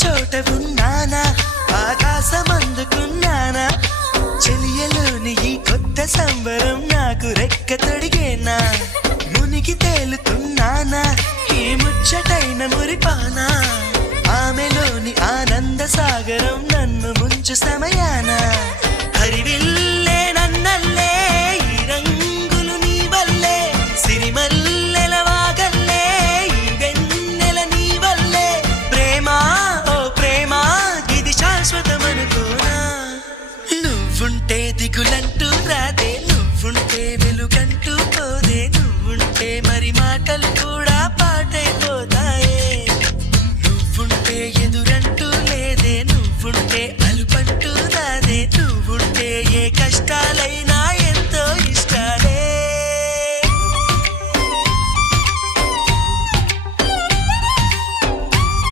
చోట ఉన్నానా ఆకాశం అందుకున్నానా చెలియలోని ఈ కొత్త సంబరం నాకు రెక్క తొడిగేనా మునిగి తేలుతున్నానా ఈ ముచ్చటైన మురిపానా ఆమెలోని ఆనంద సాగరం నన్ను ముంచు సమయాన